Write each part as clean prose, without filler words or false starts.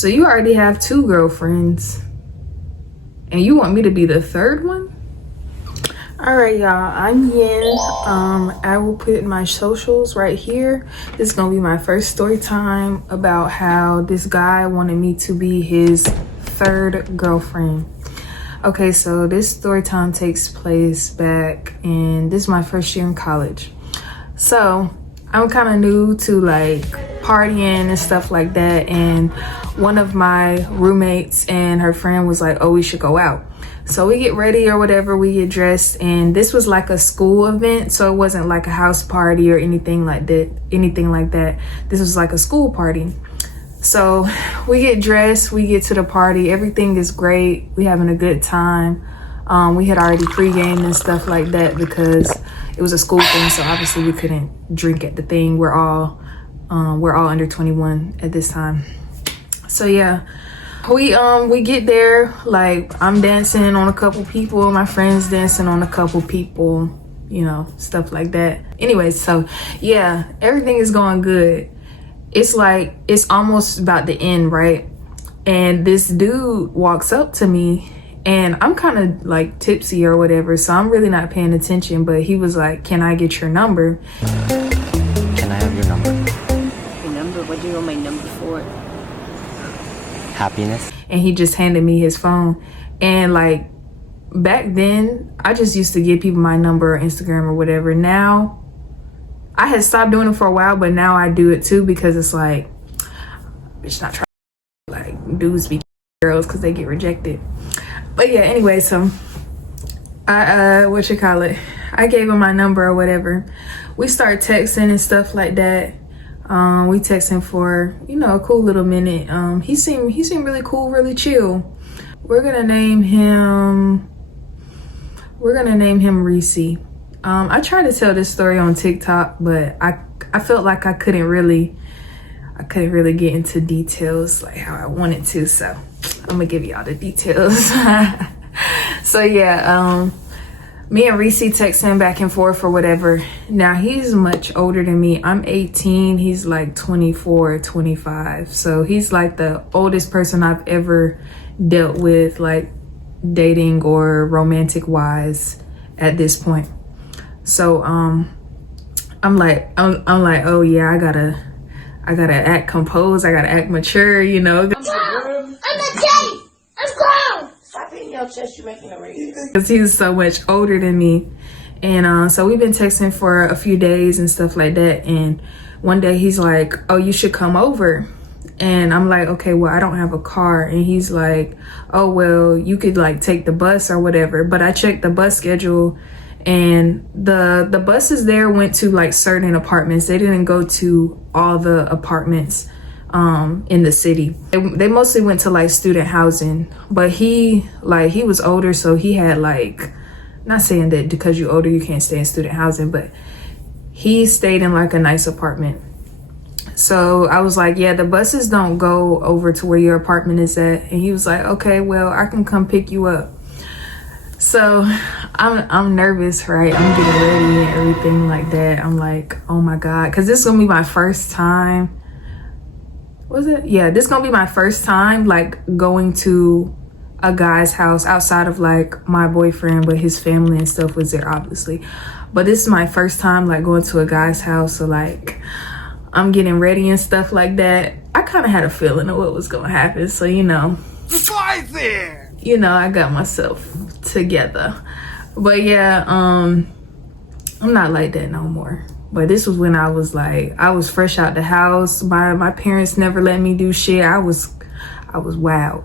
So you already have 2 girlfriends and you want me to be the 3rd one? All right, y'all, I'm Yin. I will put my socials right here. This is gonna be my first story time about how this guy wanted me to be his 3rd girlfriend. Okay, so this story time takes place back in, this is my first year in college. So I'm kind of new to like partying and stuff like that. And one of my roommates and her friend was like, oh, we should go out. So we get ready or whatever, we get dressed, and this was like a school event, so it wasn't like a house party or anything like that. This was like a school party. So we get dressed, we get to the party, everything is great, we having a good time. We had already pre-gamed and stuff like that because it was a school thing, so obviously we couldn't drink at the thing. We're all under 21 at this time. So yeah, we get there, like I'm dancing on a couple people, my friends dancing on a couple people, you know, stuff like that. Anyways, so yeah, everything is going good. It's like, it's almost about the end, right? And this dude walks up to me and I'm kind of like tipsy or whatever, so I'm really not paying attention, but he was like, can I get your number? Can I have your number? Your number? What do you want my number for? Happiness. And he just handed me his phone. And like back then, I just used to give people my number or Instagram or whatever. Now, I had stopped doing it for a while, but now I do it too because it's like, it's not trying to like dudes be girls because they get rejected. But yeah, anyway, so I I gave him my number or whatever. We start texting and stuff like that. We texting for, you know, a cool little minute. He seemed really cool, really chill. We're gonna name him Reese. I tried to tell this story on TikTok, but I felt like I couldn't really get into details like how I wanted to, so I'm gonna give y'all the details. So yeah, me and Reese texting back and forth or whatever. Now he's much older than me. I'm 18, he's like 24, 25. So he's like the oldest person I've ever dealt with, like dating or romantic wise at this point. So I'm like, oh yeah, I gotta act composed, I gotta act mature, you know. I'm a daddy. I'm grown. Stop hitting your chest. You're making a raise. Because he's so much older than me. And so we've been texting for a few days and stuff like that. And one day he's like, oh, you should come over. And I'm like, okay, well, I don't have a car. And he's like, oh, well, you could like take the bus or whatever. But I checked the bus schedule and the buses there went to like certain apartments. They didn't go to all the apartments in the city. They mostly went to like student housing, but he was older, so he had like, not saying that because you're older you can't stay in student housing, but he stayed in like a nice apartment. So I was like, yeah, the buses don't go over to where your apartment is at. And he was like, okay, well, I can come pick you up. So I'm nervous, right? I'm getting ready and everything like that. I'm like, oh my God, because this is gonna be my first time. Was it? Yeah, this is gonna be my first time like going to a guy's house outside of like my boyfriend, but his family and stuff was there obviously. But this is my first time like going to a guy's house, so like I'm getting ready and stuff like that. I kind of had a feeling of what was gonna happen, so you know, you know, I got myself together. But yeah, I'm not like that no more. But this was when I was like, I was fresh out the house. My parents never let me do shit. I was wild.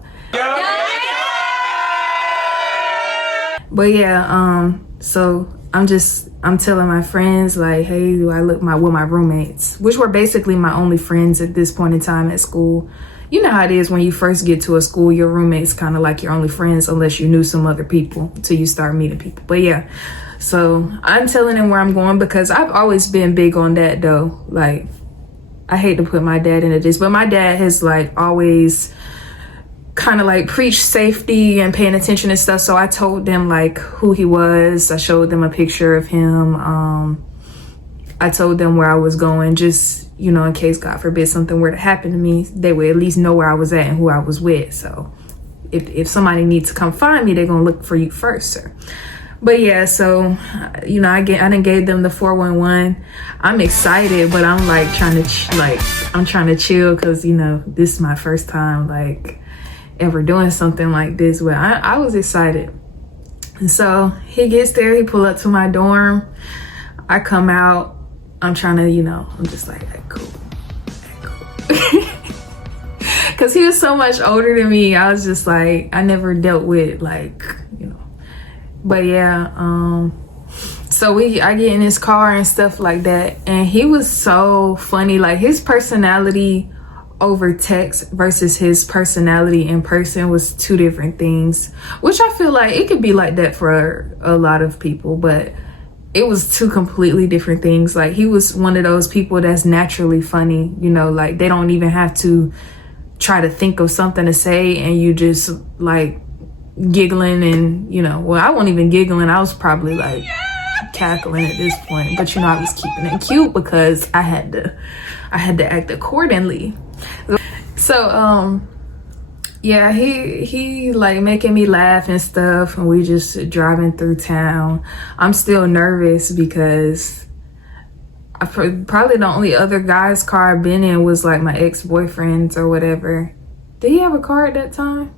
But yeah, so I'm telling my friends like, hey, do I look my roommates, which were basically my only friends at this point in time at school. You know how it is when you first get to a school, your roommates kind of like your only friends unless you knew some other people till you start meeting people. But yeah, so I'm telling them where I'm going because I've always been big on that though. Like, I hate to put my dad into this, but my dad has like always kind of like preached safety and paying attention and stuff. So I told them like who he was. I showed them a picture of him. I told them where I was going, just you know, in case God forbid something were to happen to me, they would at least know where I was at and who I was with. So if somebody needs to come find me, they're gonna look for you first, sir. But yeah, so you know, I done gave them the 411. I'm excited, but I'm like trying to chill, because you know, this is my first time like ever doing something like this. But I was excited. And so he gets there, he pull up to my dorm. I come out, I'm trying to, you know, I'm just like, cool. Because he was so much older than me. I was just like, I never dealt with like, you know. But yeah, so I get in his car and stuff like that. And he was so funny. Like, his personality over text versus his personality in person was two different things. Which I feel like it could be like that for a lot of people. But it was two completely different things. Like, he was one of those people that's naturally funny. You know, like, they don't even have to try to think of something to say, and you just like giggling. And you know, well, I wasn't even giggling, I was probably like cackling at this point, but you know, I was keeping it cute because I had to act accordingly. So yeah, he like making me laugh and stuff, and we just driving through town. I'm still nervous because probably the only other guy's car I've been in was like my ex-boyfriend's or whatever. Did he have a car at that time?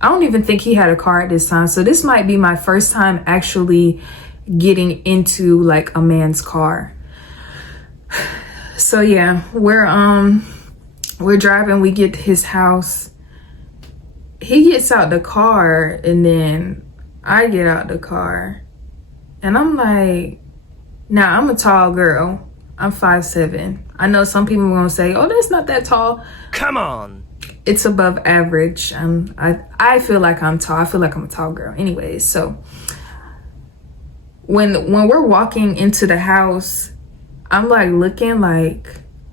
I don't even think he had a car at this time. So this might be my first time actually getting into like a man's car. So yeah, we're driving, we get to his house. He gets out the car, and then I get out the car, and I'm like, now I'm a tall girl. I'm 5'7". I know some people are gonna say, oh, that's not that tall. Come on. It's above average. I feel like I'm tall. I feel like I'm a tall girl. Anyways, so when we're walking into the house, I'm like looking like,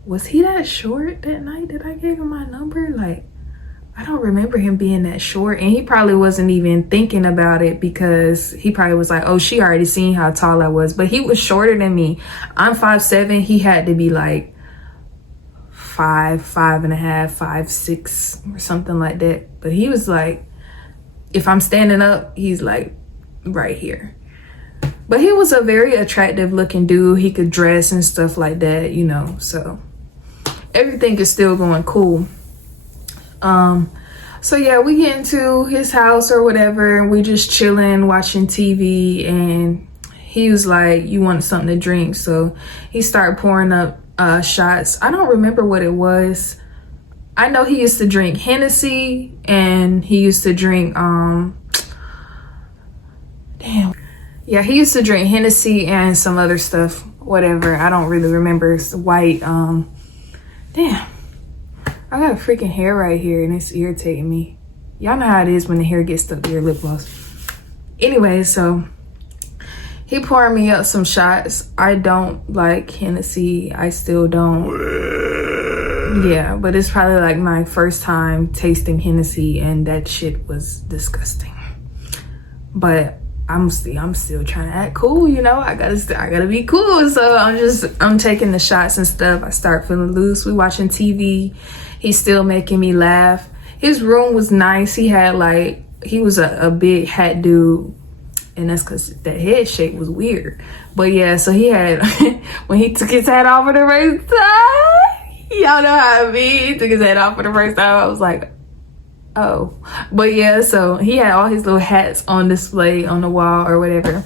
was he that short that night that I gave him my number? Like, I don't remember him being that short. And he probably wasn't even thinking about it, because he probably was like, oh, she already seen how tall I was. But he was shorter than me. I'm 5'7". He had to be like 5.5, 5'6", or something like that. But he was like, if I'm standing up, he's like right here. But he was a very attractive looking dude. He could dress and stuff like that, you know. So everything is still going cool. So yeah, we get into his house or whatever, and we just chilling, watching TV, and he was like, you want something to drink? So he started pouring up shots. I don't remember what it was. I know he used to drink Hennessy, and he used to drink he used to drink Hennessy and some other stuff, whatever. I don't really remember. It's white. I got a freaking hair right here, and it's irritating me. Y'all know how it is when the hair gets stuck to your lip gloss. Anyway, so he poured me up some shots. I don't like Hennessy. I still don't. Yeah, but it's probably like my first time tasting Hennessy, and that shit was disgusting. But I'm still trying to act cool, you know. I gotta be cool. So I'm taking the shots and stuff. I start feeling loose. We watching TV. He's still making me laugh. His room was nice. He was a big hat dude, and that's because that head shape was weird. But yeah, so he had when he took his hat off for the first time, y'all know how it be. He took his hat off for the first time. I was like, oh. But yeah, so he had all his little hats on display on the wall or whatever.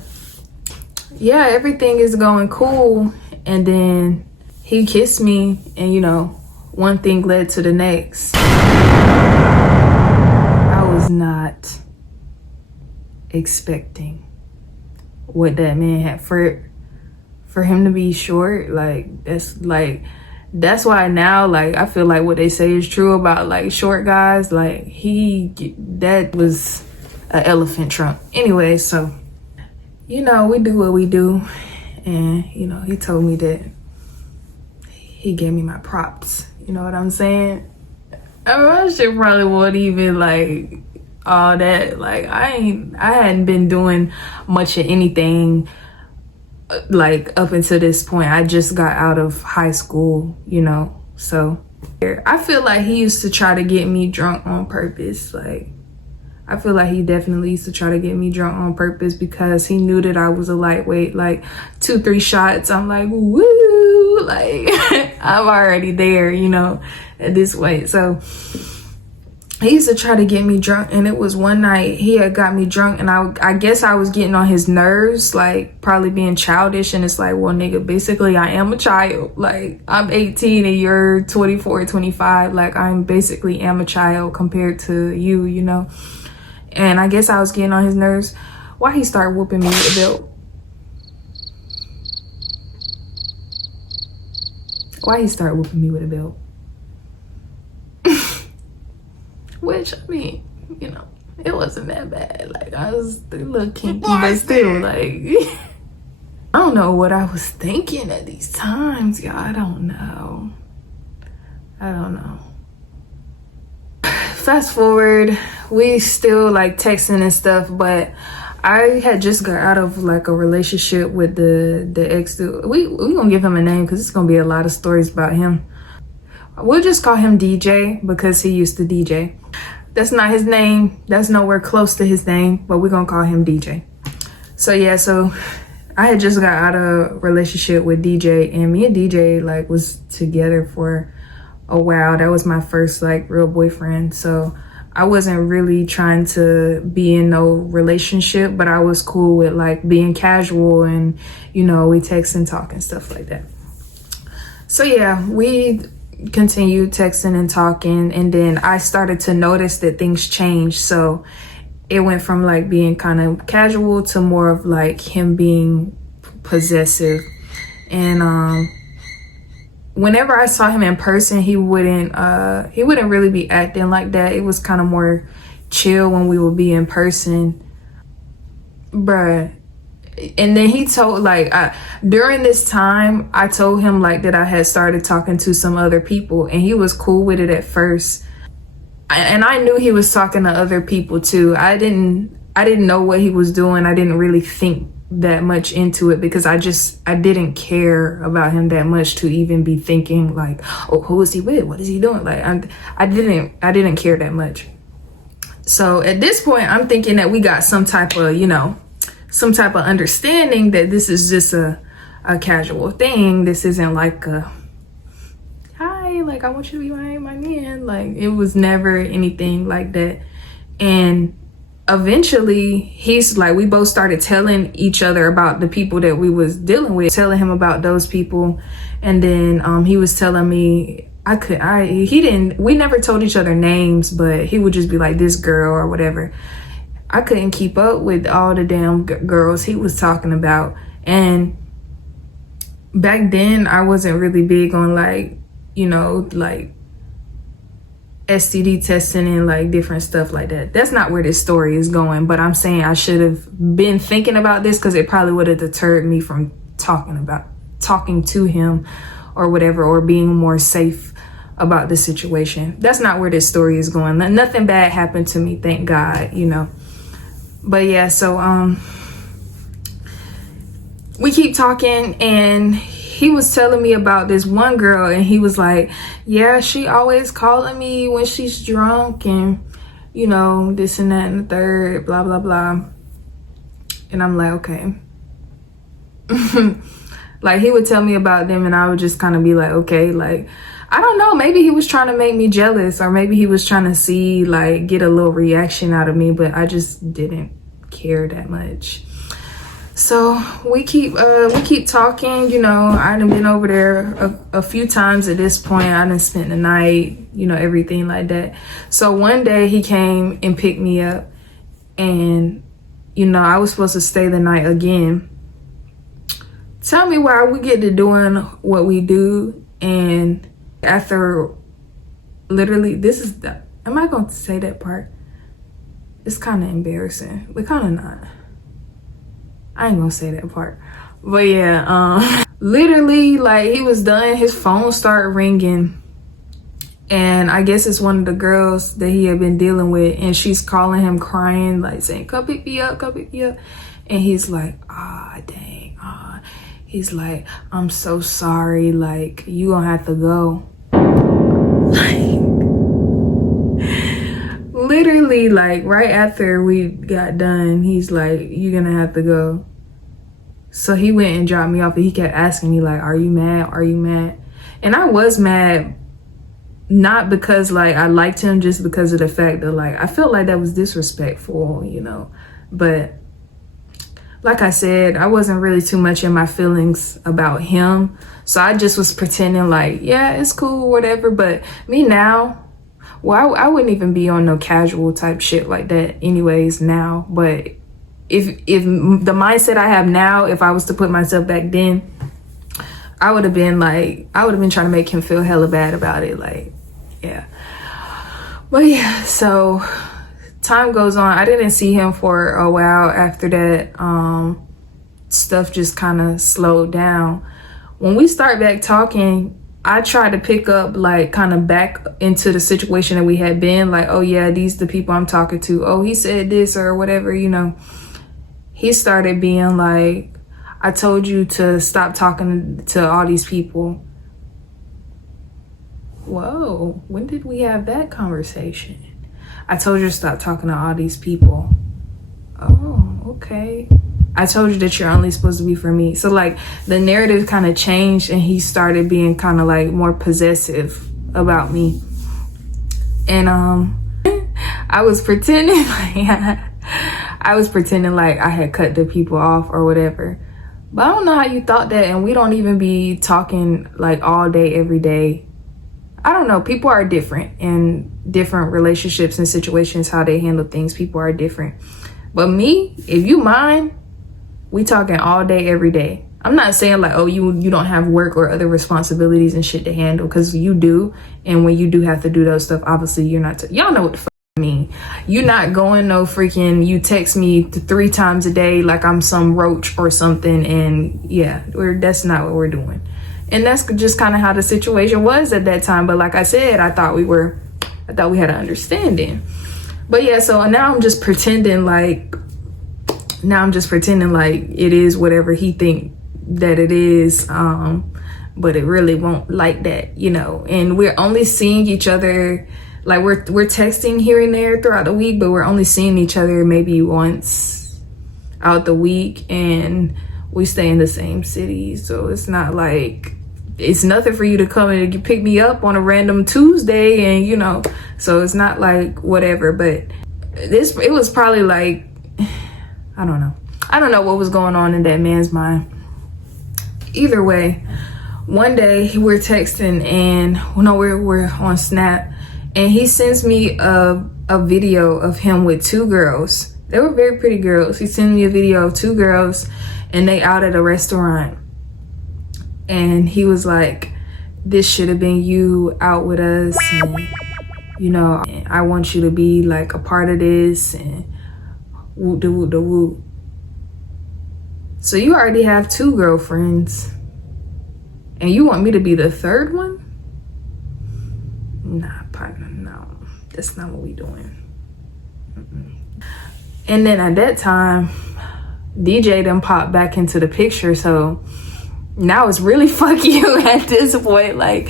Yeah, everything is going cool. And then he kissed me, and you know, one thing led to the next. I was not expecting what that man had for him to be short. That's why now, like, I feel like what they say is true about like short guys. Like, that was an elephant trunk. Anyway, so you know, we do what we do, and you know, he told me that he gave me my props. You know what I'm saying? I mean, my shit probably wasn't even like all that. Like, I hadn't been doing much of anything like up until this point. I just got out of high school, you know, so I feel like he used to try to get me drunk on purpose. Like, I feel like he definitely used to try to get me drunk on purpose because he knew that I was a lightweight. Like 2-3 shots, I'm like, woo, like I'm already there, you know, at this weight. So he used to try to get me drunk, and it was one night he had got me drunk, and I guess I was getting on his nerves, like probably being childish. And it's like, well, nigga, basically I am a child. Like, I'm 18 and you're 24, 25. Like, I'm basically am a child compared to you, you know. And I guess I was getting on his nerves. Why he started whooping me with a belt? Why he started whooping me with a belt? Which, I mean, you know, it wasn't that bad. Like, I was a little kinky, but still, like, I don't know what I was thinking at these times, y'all. I don't know. Fast forward, we still like texting and stuff, but I had just got out of like a relationship with the ex dude. We gonna give him a name because it's gonna be a lot of stories about him. We'll just call him DJ because he used to DJ. That's not his name. That's nowhere close to his name, but we're gonna call him DJ. So yeah, so I had just got out of a relationship with DJ, and me and DJ like was together for a while. That was my first like real boyfriend. So I wasn't really trying to be in no relationship, but I was cool with like being casual, and you know, we text and talk and stuff like that. So yeah, we continued texting and talking, and then I started to notice that things changed. So it went from like being kind of casual to more of like him being possessive. And whenever I saw him in person, he wouldn't really be acting like that. It was kind of more chill when we would be in person, bruh. And then he told, like, during this time, I told him like that I had started talking to some other people, and he was cool with it at first. And I knew he was talking to other people too. I didn't know what he was doing. I didn't really think that much into it because I didn't care about him that much to even be thinking like, oh, who is he with? What is he doing? Like, I didn't care that much. So at this point, I'm thinking that we got some type of, you know, some type of understanding that this is just a casual thing. This isn't like a, hi, like, I want you to be my man. Like, it was never anything like that. And eventually he's like, we both started telling each other about the people that we was dealing with, telling him about those people. And then he was telling me, we never told each other names, but he would just be like, this girl or whatever. I couldn't keep up with all the damn girls he was talking about. And back then I wasn't really big on like, you know, like STD testing and like different stuff like that. That's not where this story is going, but I'm saying I should have been thinking about this because it probably would have deterred me from talking to him or whatever, or being more safe about the situation. That's not where this story is going. Nothing bad happened to me, thank God, you know. But yeah, so we keep talking, and he was telling me about this one girl, and he was like, yeah, she always calling me when she's drunk, and you know, this and that and the third, blah blah blah. And I'm like, okay. Like, he would tell me about them, and I would just kind of be like, okay, like, I don't know, maybe he was trying to make me jealous, or maybe he was trying to see, like, get a little reaction out of me, but I just didn't care that much. So we keep talking, you know. I done been over there a few times at this point. I done spent the night, you know, everything like that. So one day he came and picked me up, and, you know, I was supposed to stay the night again. Tell me why we get to doing what we do, and after literally, am I going to say that part? It's kind of embarrassing, but kind of not. I ain't gonna say that part. But yeah, literally, like, he was done, his phone started ringing, and I guess it's one of the girls that he had been dealing with, and she's calling him crying, like saying, come pick me up, come pick me up. And he's like, ah, dang, ah. He's like, I'm so sorry, like, you gonna have to go. Like, literally, like, right after we got done, he's like, you're gonna have to go. So he went and dropped me off, and he kept asking me, like, are you mad? Are you mad? And I was mad, not because, like, I liked him, just because of the fact that, like, I felt like that was disrespectful, you know. But like I said, I wasn't really too much in my feelings about him. So I just was pretending like, yeah, it's cool, whatever. But me now, well, I wouldn't even be on no casual type shit like that anyways now. But if the mindset I have now, if I was to put myself back then, I would have been trying to make him feel hella bad about it. Like, yeah. But yeah, so time goes on. I didn't see him for a while after that. Stuff just kind of slowed down. When we start back talking, I tried to pick up, like, kind of back into the situation that we had been. Like, oh yeah, these the people I'm talking to. Oh, he said this or whatever, you know. He started being like, I told you to stop talking to all these people. Whoa, when did we have that conversation? I told you to stop talking to all these people. Oh, okay. I told you that you're only supposed to be for me. So, like, the narrative kind of changed, and he started being kind of, like, more possessive about me. And I was pretending like I had cut the people off or whatever. But I don't know how you thought that, and we don't even be talking, like, all day, every day. I don't know. People are different in different relationships and situations, how they handle things. People are different. But me, if you mind, we talking all day, every day. I'm not saying like, oh, you don't have work or other responsibilities and shit to handle, because you do. And when you do have to do those stuff, obviously you're not, y'all know what the fuck I mean. You're not going no freaking, you text me 3 times a day like I'm some roach or something. And yeah, that's not what we're doing. And that's just kind of how the situation was at that time. But like I said, I thought we had an understanding. But yeah, so now I'm just pretending like it is whatever he think that it is. But it really won't like that, you know. And we're only seeing each other, like we're texting here and there throughout the week, but we're only seeing each other maybe once out the week, and we stay in the same city. So it's not like, it's nothing for you to come and pick me up on a random Tuesday, and you know, so it's not like whatever. But it was probably like, I don't know what was going on in that man's mind. Either way, one day we're texting, and we're on Snap, and he sends me a video of him with 2 girls. They were very pretty girls. He sent me a video of 2 girls, and they out at a restaurant. And he was like, this should have been you out with us, and you know, I want you to be like a part of this, and woo da woo da woo. So you already have 2 girlfriends, and you want me to be the 3rd one? Nah, partner, no, that's not what we doing. And then at that time, DJ done popped back into the picture, so now it's really fuck you at this point. Like,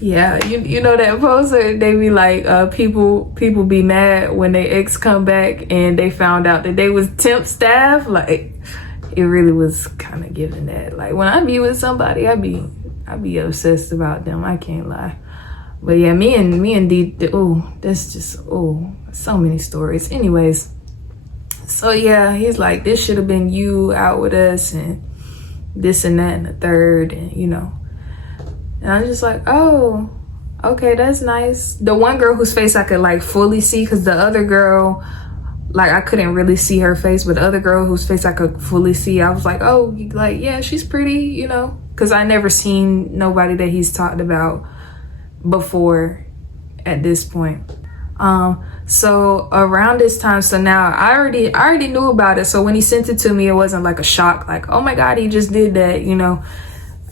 yeah, you know that poster, they be like, people be mad when their ex come back and they found out that they was temp staff. Like, it really was kind of giving that. Like, when I be with somebody, I be obsessed about them, I can't lie. But yeah, me and D, oh, that's just, oh, so many stories. Anyways, so yeah, he's like, this should have been you out with us, and this and that and the third, and you know. And I'm just like, oh, okay, that's nice. The one girl whose face I could like fully see, because the other girl, like, I couldn't really see her face, but the other girl whose face I could fully see, I was like, oh, like, yeah, she's pretty, you know, because I never seen nobody that he's talked about before at this point. So around this time, so now I already knew about it. So when he sent it to me, it wasn't like a shock, like, oh my God, he just did that, you know.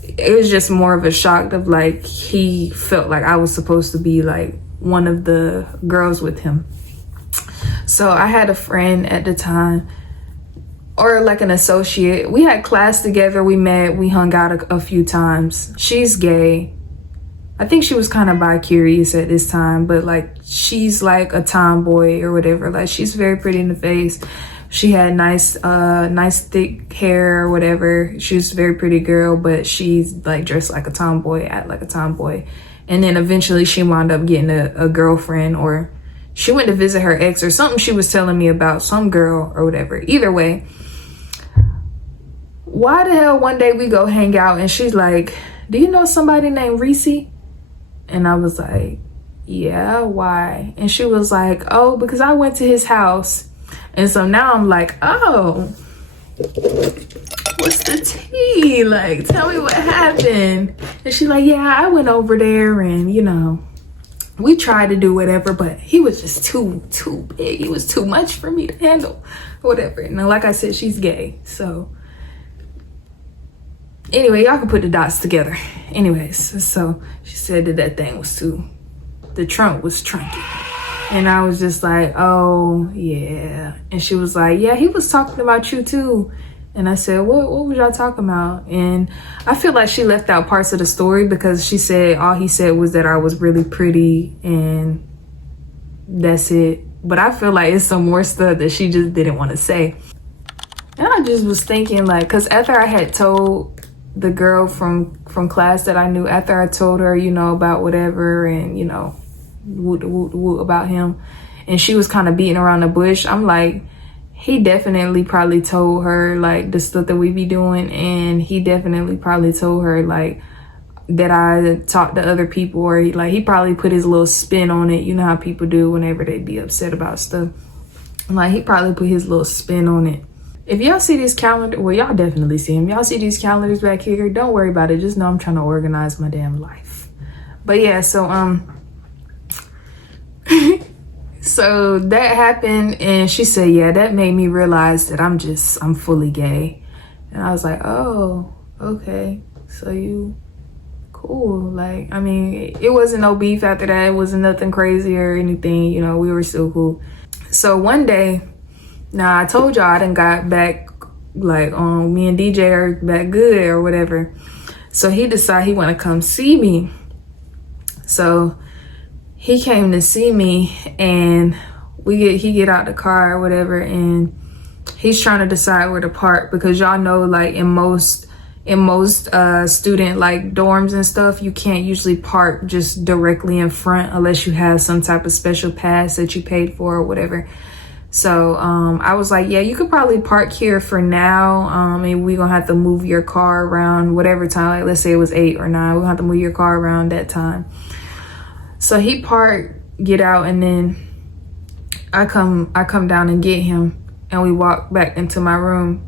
It was just more of a shock of like, he felt like I was supposed to be like one of the girls with him. So I had a friend at the time or like an associate. We had class together, we met, we hung out a few times. She's gay. I think she was kind of bi-curious at this time, but like she's like a tomboy or whatever. Like she's very pretty in the face. She had nice thick hair or whatever. She's a very pretty girl, but she's like dressed like a tomboy, act like a tomboy. And then eventually she wound up getting a girlfriend, or she went to visit her ex or something she was telling me about, some girl or whatever. Either way, why the hell one day we go hang out and she's like, do you know somebody named Reese? And I was like, yeah, why? And she was like, oh, because I went to his house. And so now I'm like, oh, what's the tea? Like, tell me what happened. And she's like, yeah, I went over there and, you know, we tried to do whatever, but he was just too big. He was too much for me to handle, whatever. Now, like I said, she's gay. So anyway, y'all can put the dots together. Anyways, so she said that thing was the trunk was trunky. And I was just like, oh, yeah. And she was like, yeah, he was talking about you too. And I said, what was y'all talking about? And I feel like she left out parts of the story because she said all he said was that I was really pretty and that's it. But I feel like it's some more stuff that she just didn't want to say. And I just was thinking, like, because after I had told the girl from class that I knew, after I told her, you know, about whatever and, you know, about him, and she was kind of beating around the bush, I'm like, he definitely probably told her like the stuff that we be doing, and he definitely probably told her like that I talked to other people, or he probably put his little spin on it. You know how people do whenever they be upset about stuff. Like he probably put his little spin on it. If y'all see this calendar, well, y'all definitely see him. Y'all see these calendars back here, don't worry about it. Just know I'm trying to organize my damn life. But yeah, so so that happened, and she said, yeah, that made me realize that I'm fully gay. And I was like, oh, okay, so you cool. Like, I mean, it wasn't no beef after that. It wasn't nothing crazy or anything, you know, we were still cool. So one day, now I told y'all I done got back, like, me and DJ are back good or whatever. So he decided he want to come see me. So he came to see me, and he get out the car or whatever, and he's trying to decide where to park, because y'all know, like, in most student like dorms and stuff, you can't usually park just directly in front unless you have some type of special pass that you paid for or whatever. So I was like, yeah, you could probably park here for now, and we're gonna have to move your car around whatever time, like let's say it was 8 or 9, we're gonna have to move your car around that time. So he parked, get out, and then I come down and get him, and we walk back into my room.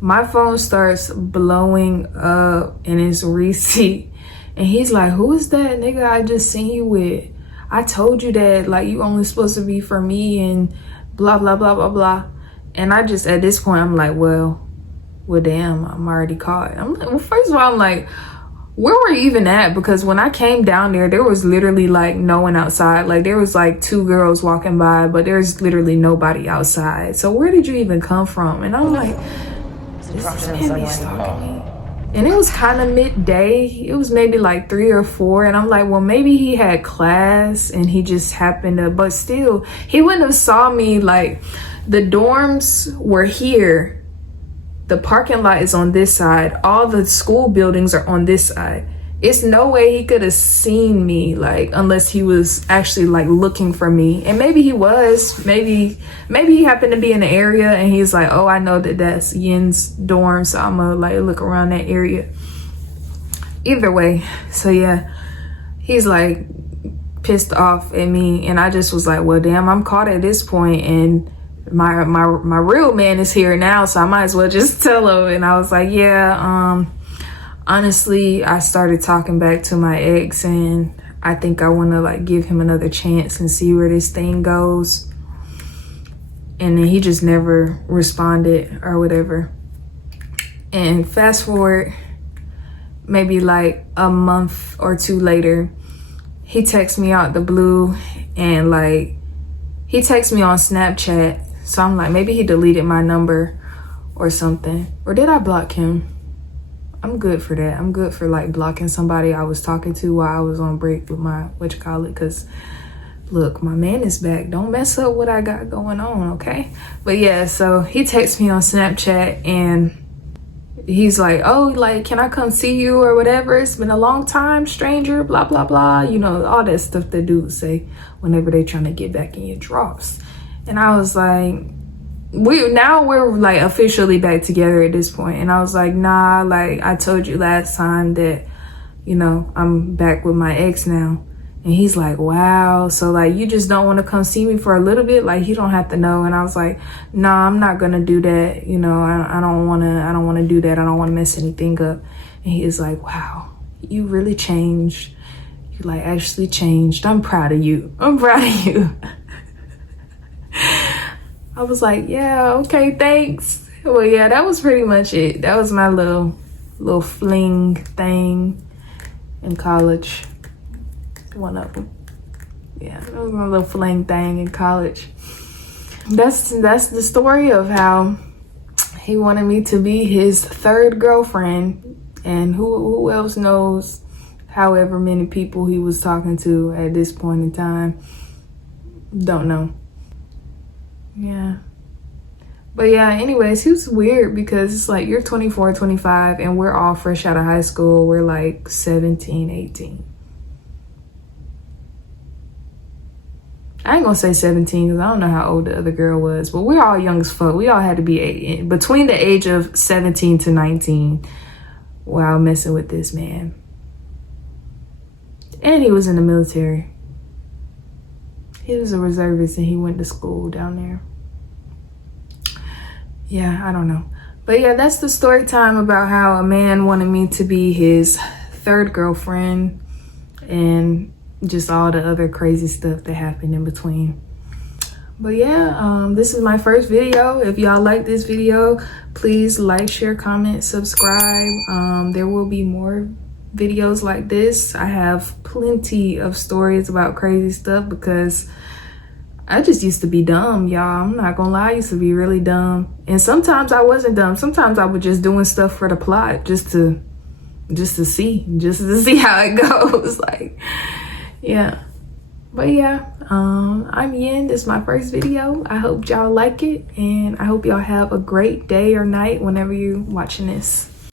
My phone starts blowing up, and it's Reese. And he's like, who is that nigga I just seen you with? I told you that, like, you only supposed to be for me and blah, blah, blah, blah, blah. And I just, at this point, I'm like, well, damn, I'm already caught. I'm like, well, first of all, I'm like, where were you even at? Because when I came down there was literally like no one outside. Like there was like 2 girls walking by, but there's literally nobody outside. So where did you even come from? And I'm like, this is him stalking me. And it was kind of midday. It was maybe like 3 or 4. And I'm like, well, maybe he had class and he just happened to, but still, he wouldn't have saw me. Like the dorms were here. The parking lot is on this side. All the school buildings are on this side. It's no way he could have seen me, like, unless he was actually like looking for me. And maybe he was, maybe he happened to be in the area and he's like, oh, I know that that's Yinn's dorm, so I'm gonna like look around that area. Either way, so yeah, he's like pissed off at me, and I just was like, well, damn, I'm caught at this point, and my real man is here now, so I might as well just tell him. And I was like, yeah, honestly, I started talking back to my ex, and I think I want to like give him another chance and see where this thing goes. And then he just never responded or whatever. And fast forward maybe like a month or 2 later, he texts me out the blue, and like he texts me on Snapchat. So I'm like, maybe he deleted my number or something. Or did I block him? I'm good for that. I'm good for like blocking somebody I was talking to while I was on break with my because look, my man is back. Don't mess up what I got going on, okay? But yeah, so he texts me on Snapchat and he's like, oh, like, can I come see you or whatever? It's been a long time, stranger, blah, blah, blah. You know, all that stuff that dudes say whenever they trying to get back in your drawers. And I was like, we're like officially back together at this point. And I was like, nah, like I told you last time that, you know, I'm back with my ex now. And he's like, wow, so like you just don't want to come see me for a little bit? Like, you don't have to know. And I was like, nah, I'm not gonna do that. You know, I don't wanna do that. I don't wanna mess anything up. And he is like, wow, you really changed. You like actually changed. I'm proud of you. I'm proud of you. I was like, yeah, okay, thanks. Well, yeah, that was pretty much it. That was my little fling thing in college. One of them. Yeah, that was my little fling thing in college. That's the story of how he wanted me to be his third girlfriend, and who else knows however many people he was talking to at this point in time. Don't know. Yeah. But yeah, anyways, he was weird because it's like you're 24, 25 and we're all fresh out of high school. We're like 17, 18. I ain't gonna say 17 because I don't know how old the other girl was, but we're all young as fuck. We all had to be between the age of 17 to 19 while messing with this man. And he was in the military. He was a reservist and he went to school down there. Yeah, I don't know. But yeah, that's the story time about how a man wanted me to be his third girlfriend and just all the other crazy stuff that happened in between. But yeah, this is my first video. If y'all like this video, please like, share, comment, subscribe. There will be more videos like this. I have plenty of stories about crazy stuff because I just used to be dumb, y'all. I'm not gonna lie, I used to be really dumb. And sometimes I wasn't dumb. Sometimes I was just doing stuff for the plot, just to see how it goes. Like, yeah. But yeah, I'm Yinn. This is my first video. I hope y'all like it, and I hope y'all have a great day or night whenever you're watching this.